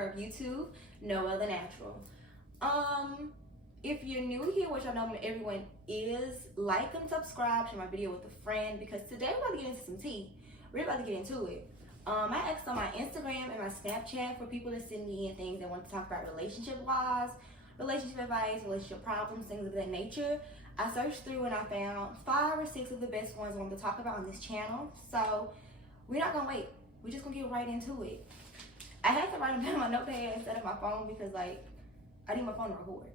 owner of YouTube, Noelle the Natural. If you're new here, which I know everyone is, like and subscribe, share my video with a friend, because today we're about to get into some tea. We're about to get into it. I asked on my Instagram and my Snapchat for people to send me in things they want to talk about relationship-wise, relationship advice, relationship problems, things of that nature. I searched through and I found 5 or 6 of the best ones I want to talk about on this channel. So we're not gonna wait. We're just gonna get right into it. I had to write them down on my notepad instead of my phone because like I need my phone to record.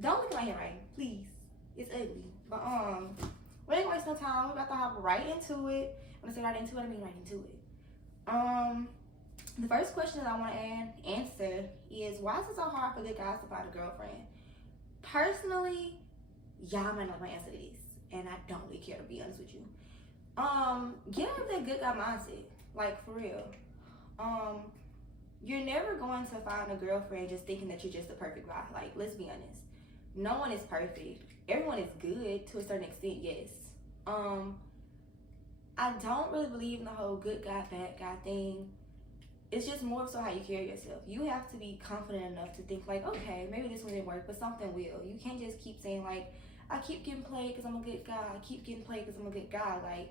Don't look at my handwriting, please. It's ugly. But we ain't gonna waste no time. We're about to hop right into it. When I say right into it, I mean right into it. The first question that I want to answer is, why is it so hard for good guys to find a girlfriend? Personally, y'all might not want to answer this, and I don't really care, to be honest with you. Get out of that good guy mindset, like for real. You're never going to find a girlfriend just thinking that you're just the perfect guy. Like, let's be honest. No one is perfect. Everyone is good to a certain extent, yes. I don't really believe in the whole good guy, bad guy thing. It's just more so how you carry yourself. You have to be confident enough to think like, okay, maybe this one didn't work, but something will. You can't just keep saying like, I keep getting played because I'm a good guy. I keep getting played because I'm a good guy. Like,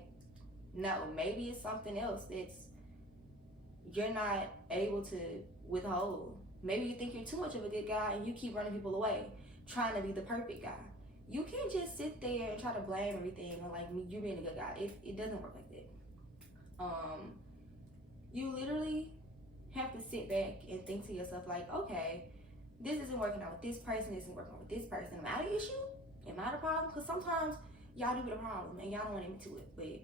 no, maybe it's something else that's you're not able to withhold. Maybe you think you're too much of a good guy and you keep running people away, trying to be the perfect guy. You can't just sit there and try to blame everything on like you being a good guy. It doesn't work like that. You literally have to sit back and think to yourself like, okay, this isn't working out with this person, this isn't working out with this person. Am I the issue? Am I the problem? Because sometimes y'all do be the problem and y'all don't want to admit to it. But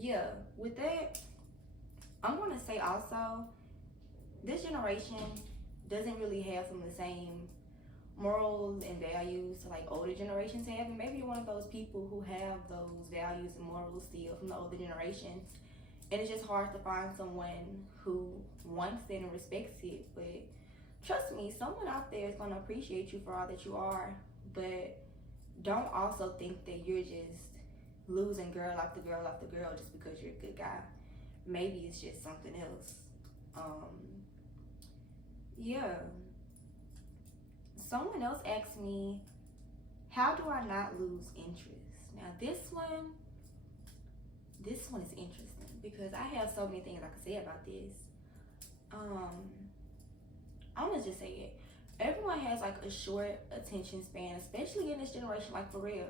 yeah, with that, I'm going to say also, this generation doesn't really have some of the same morals and values like older generations have. And maybe you're one of those people who have those values and morals still from the older generations. And it's just hard to find someone who wants it and respects it. But trust me, someone out there is going to appreciate you for all that you are. But don't also think that you're just losing girl after girl after girl just because you're a good guy. Maybe it's just something else. Yeah. Someone else asked me, how do I not lose interest? Now this one is interesting because I have so many things I could say about this. I'm gonna just say it. Everyone has like a short attention span, especially in this generation, like for real.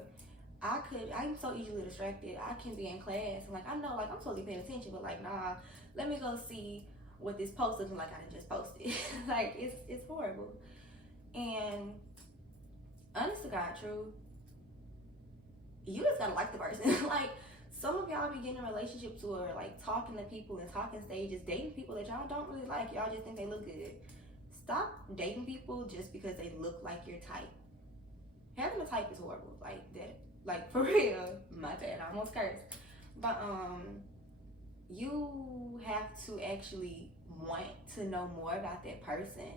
I'm so easily distracted. I can be in class and like I know like I'm totally paying attention, but like nah, let me go see what this post looking like I just posted. Like it's horrible. And honest to God, true, you just gotta like the person. Like some of y'all be getting in relationships or like talking to people and talking stages, dating people that y'all don't really like. Y'all just think they look good. Stop dating people just because they look like your type. Having a type is horrible. Like that. Like for real. My bad. I almost cursed. But you have to actually want to know more about that person.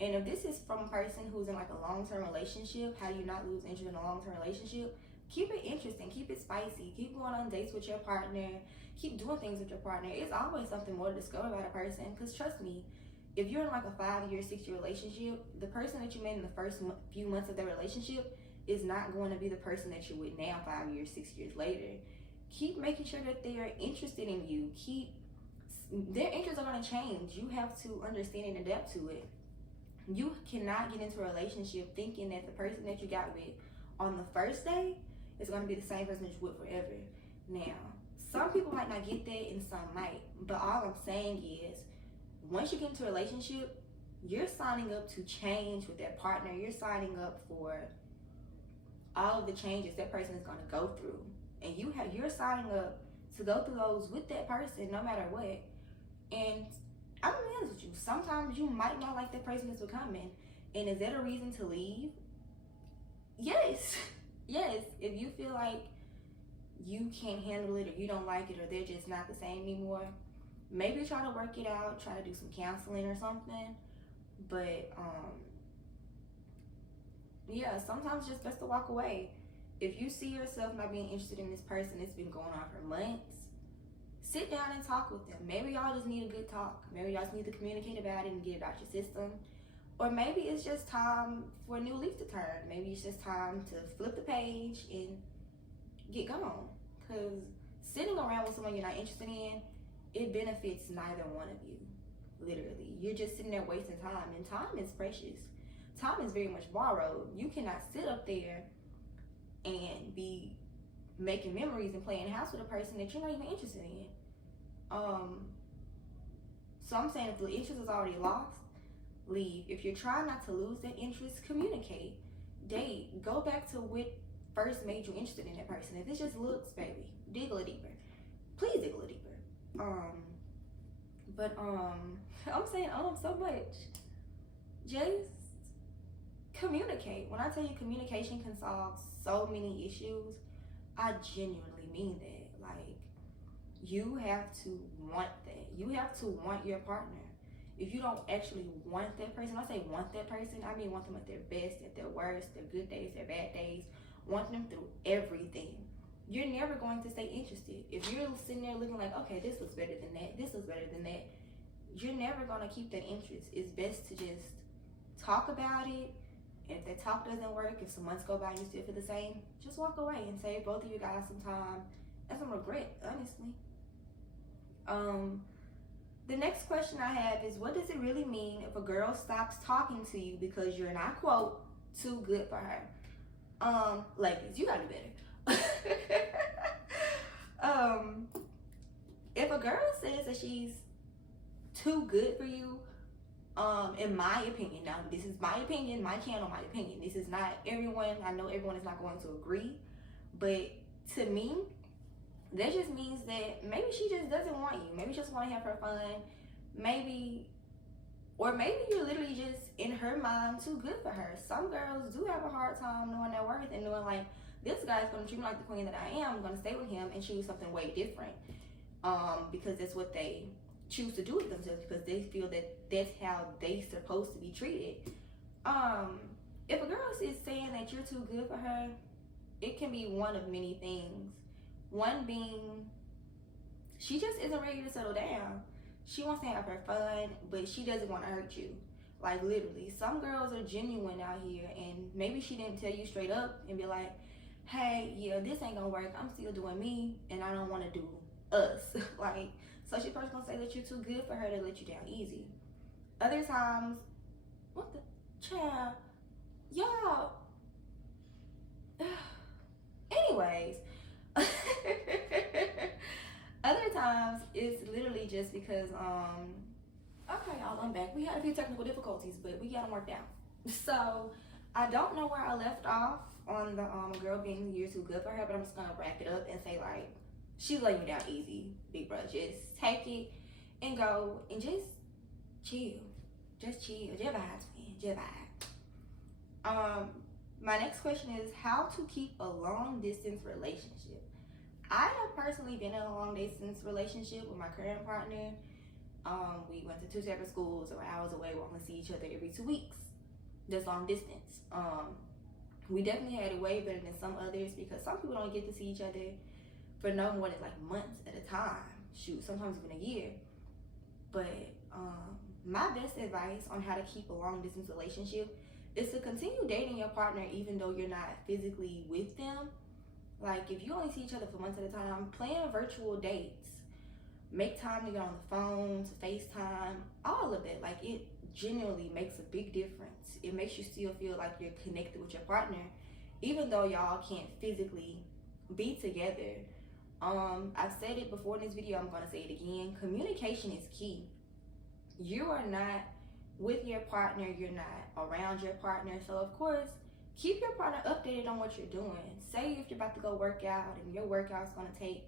And if this is from a person who's in like a long-term relationship, how do you not lose interest in a long-term relationship? Keep it interesting, keep it spicy, keep going on dates with your partner, keep doing things with your partner. It's always something more to discover about a person. Because trust me, if you're in like a 5-year, 6-year relationship, the person that you met in the first few months of their relationship is not going to be the person that you're with now 5 years, 6 years later. Keep making sure that they're interested in you. Their interests are going to change. You have to understand and adapt to it. You cannot get into a relationship thinking that the person that you got with on the first day is going to be the same person that you with forever. Now, some people might not get that and some might, but all I'm saying is once you get into a relationship, you're signing up to change with that partner. You're signing up for all of the changes that person is going to go through. And you're signing up to go through those with that person no matter what. And I'm gonna be honest with you, sometimes you might not like that person that's becoming. And is that a reason to leave? Yes. Yes. If you feel like you can't handle it or you don't like it or they're just not the same anymore, maybe try to work it out, try to do some counseling or something. But yeah, sometimes it's just best to walk away. If you see yourself not being interested in this person, it's been going on for months, sit down and talk with them. Maybe y'all just need a good talk. Maybe y'all just need to communicate about it and get it out your system. Or maybe it's just time for a new leaf to turn. Maybe it's just time to flip the page and get gone. Because sitting around with someone you're not interested in, it benefits neither one of you. Literally. You're just sitting there wasting time. And time is precious. Time is very much borrowed. You cannot sit up there and be making memories and playing house with a person that you're not even interested in. So I'm saying if the interest is already lost, leave. If you're trying not to lose that interest, communicate. Date. Go back to what first made you interested in that person. If it's just looks, baby, dig a little deeper. Please dig a little deeper. I'm saying so much. Just communicate. When I tell you communication can solve so many issues, I genuinely mean that. Like, you have to want that. You have to want your partner. If you don't actually want that person, when I say want that person, I mean want them at their best, at their worst, their good days, their bad days. Want them through everything. You're never going to stay interested. If you're sitting there looking like, okay, this looks better than that, this looks better than that, you're never going to keep that interest. It's best to just talk about it. And if that talk doesn't work, if some months go by and you still feel the same, just walk away and save both of you guys some time and some regret, honestly. The next question I have is, what does it really mean if a girl stops talking to you because you're, and I quote, too good for her? Ladies, you gotta do better. If a girl says that she's too good for you, in my opinion, now this is my opinion, my channel, my opinion. This is not everyone. I know everyone is not going to agree, but to me, that just means that maybe she just doesn't want you. Maybe she just want to have her fun. Maybe you're literally just in her mind too good for her. Some girls do have a hard time knowing their worth and knowing like, this guy's going to treat me like the queen that I am. I'm going to stay with him and choose something way different, because that's what they choose to do with themselves, because they feel that that's how they supposed to be treated. If a girl is saying that you're too good for her, it can be one of many things. One being, she just isn't ready to settle down. She wants to have her fun, but she doesn't want to hurt you. Like, literally, some girls are genuine out here, and maybe she didn't tell you straight up and be like, hey, yeah, this ain't gonna work. I'm still doing me, and I don't want to do us. Like, so she's first gonna say that you're too good for her to let you down easy. Other times, what the child, y'all. Anyways, other times it's literally just because okay, y'all, I'm back. We had a few technical difficulties, but we got them worked out. So I don't know where I left off on the girl being you're too good for her, but I'm just gonna wrap it up and say, like, she's letting you down easy, big bro. Just take it and go and just chill. Just chill. Just vibes, man. Just vibe. My next question is how to keep a long distance relationship. I have personally been in a long distance relationship with my current partner. We went to 2 separate schools, so hours away. We only see each other every 2 weeks. That's long distance. We definitely had it way better than some others, because some people don't get to see each other for no more than like months at a time. Shoot, sometimes even a year. But my best advice on how to keep a long distance relationship is to continue dating your partner even though you're not physically with them. Like, if you only see each other for months at a time, plan virtual dates. Make time to get on the phone, to FaceTime, all of it. Like, it genuinely makes a big difference. It makes you still feel like you're connected with your partner, even though y'all can't physically be together. I've said it before in this video, I'm gonna say it again. Communication is key. You are not with your partner, you're not around your partner, so of course, keep your partner updated on what you're doing. Say if you're about to go work out and your workout's gonna take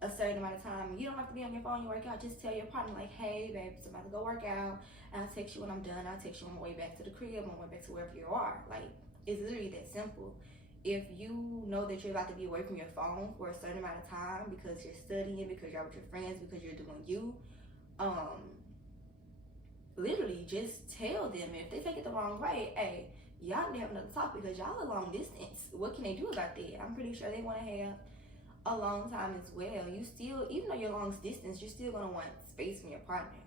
a certain amount of time, you don't have to be on your phone you work out. Just tell your partner, like, hey babe, I'm about to go work out, I'll text you when I'm done. I'll text you on my way back to the crib, on my way back to wherever you are. Like, it's literally that simple. If you know that you're about to be away from your phone for a certain amount of time because you're studying, because you're out with your friends, because you're doing you, literally just tell them. If they take it the wrong way, hey, y'all need to have another talk because y'all are long distance. What can they do about that? I'm pretty sure they want to have a long time as well. You still, even though you're long distance, you're still gonna want space from your partner.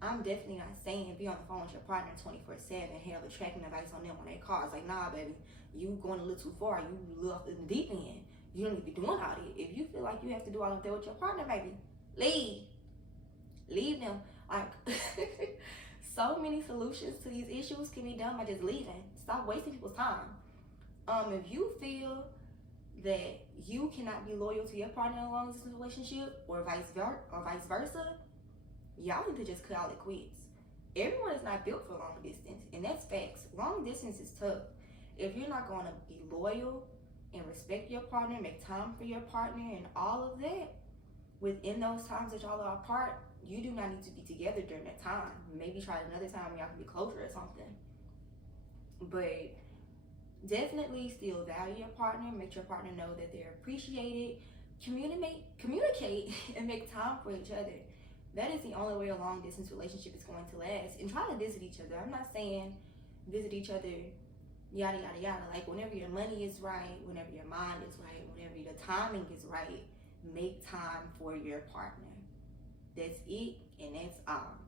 I'm definitely not saying be on the phone with your partner 24/7, have a tracking device on them when they call. It's like, nah, baby, you going a little too far. You a little off in the deep end. You don't need to be doing all that. If you feel like you have to do all of that with your partner, baby, leave them. Like, so many solutions to these issues can be done by just leaving. Stop wasting people's time. If you feel that you cannot be loyal to your partner in a long distance relationship, or vice versa, y'all need to just call it quits. Everyone is not built for long distance, and that's facts. Long distance is tough. If you're not going to be loyal and respect your partner, make time for your partner, and all of that within those times that y'all are apart, you do not need to be together during that time. Maybe try another time when y'all can be closer or something. But definitely still value your partner. Make your partner know that they're appreciated. Communicate and make time for each other. That is the only way a long distance relationship is going to last. And try to visit each other. I'm not saying visit each other yada yada yada. Like, whenever your money is right, whenever your mind is right, whenever the timing is right, make time for your partner. That's it, and that's all.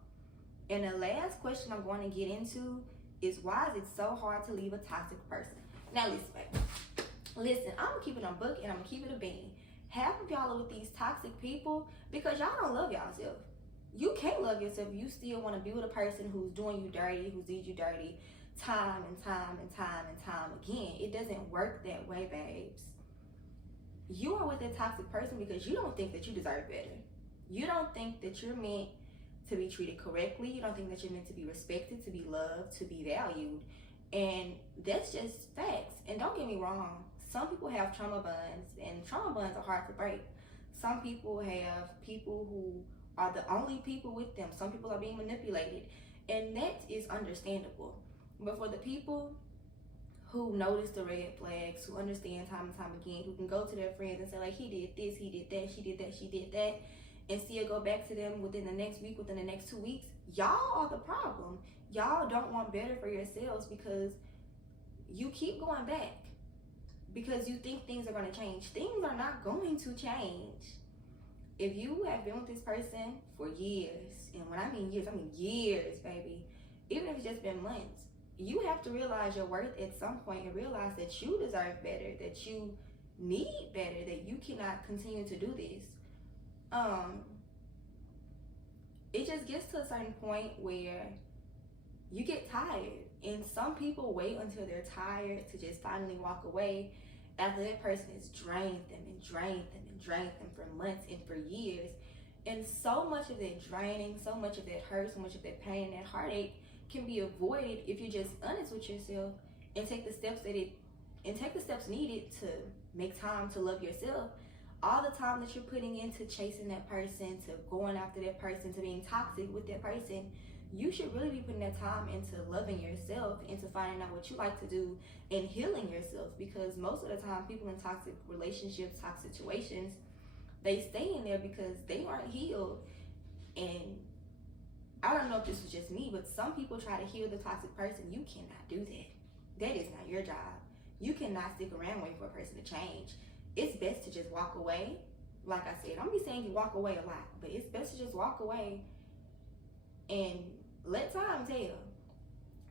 And the last question I'm going to get into is, why is it so hard to leave a toxic person? Now listen, baby. Listen, I'm gonna keep it on book and I'm gonna keep it a bean. Half of y'all are with these toxic people because y'all don't love yourself. You can't love yourself if you still want to be with a person who's doing you dirty, who did you dirty time and time and time and time again. It doesn't work that way, babes. You are with a toxic person because you don't think that you deserve better. You don't think that you're meant to be treated correctly. You don't think that you're meant to be respected, to be loved, to be valued. And that's just facts. And don't get me wrong, some people have trauma bonds, and trauma bonds are hard to break. Some people have people who are the only people with them. Some people are being manipulated, and that is understandable. But for the people who notice the red flags, who understand time and time again, who can go to their friends and say, like, he did this, he did that, she did that, she did that, and still go back to them within the next week, within the next 2 weeks, y'all are the problem. Y'all don't want better for yourselves because you keep going back because you think things are going to change. Things are not going to change. If you have been with this person for years, and when I mean years, baby, even if it's just been months, you have to realize your worth at some point and realize that you deserve better, that you need better, that you cannot continue to do this. It just gets to a certain point where you get tired, and some people wait until they're tired to just finally walk away after that person has drained them and drained them and drained them for months and for years. And so much of that draining, so much of that hurt, so much of that pain and that heartache can be avoided if you're just honest with yourself and take the steps needed to make time to love yourself. All the time that you're putting into chasing that person, to going after that person, to being toxic with that person, you should really be putting that time into loving yourself, into finding out what you like to do and healing yourself. Because most of the time, people in toxic relationships, toxic situations, they stay in there because they aren't healed. And I don't know if this was just me, but some people try to heal the toxic person. You cannot do that. That is not your job. You cannot stick around waiting for a person to change. It's best to just walk away. Like I said, I'm gonna be saying you walk away a lot, but it's best to just walk away and let time tell.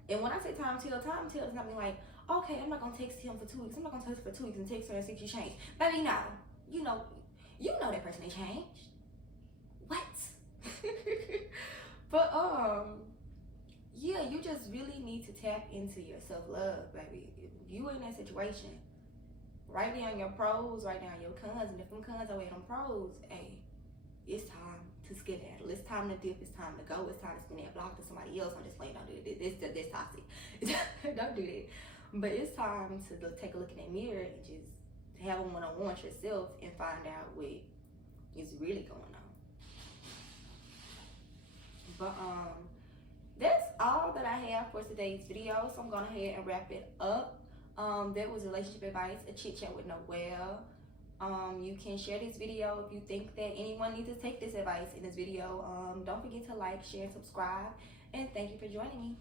And when I say time tell is not like, okay, I'm not gonna text him for 2 weeks. I'm not gonna text for 2 weeks and text her and see if she changed. Baby, no. You know that person ain't changed. What? But yeah, you just really need to tap into your self-love, baby. If you in that situation, write down your pros, write down your cons, and if them cons are them pros, hey, it's time to skedaddle. It's time to dip. It's time to go. It's time to spin that block to somebody else. I'm just playing. Don't do it. This toxic. Don't do that. But it's time to take a look in that mirror and just have a one-on-one with yourself and find out what is really going on. But that's all that I have for today's video. So I'm going ahead and wrap it up. That was relationship advice, a chit chat with Noelle. You can share this video if you think that anyone needs to take this advice in this video. Don't forget to like, share, and subscribe. And thank you for joining me.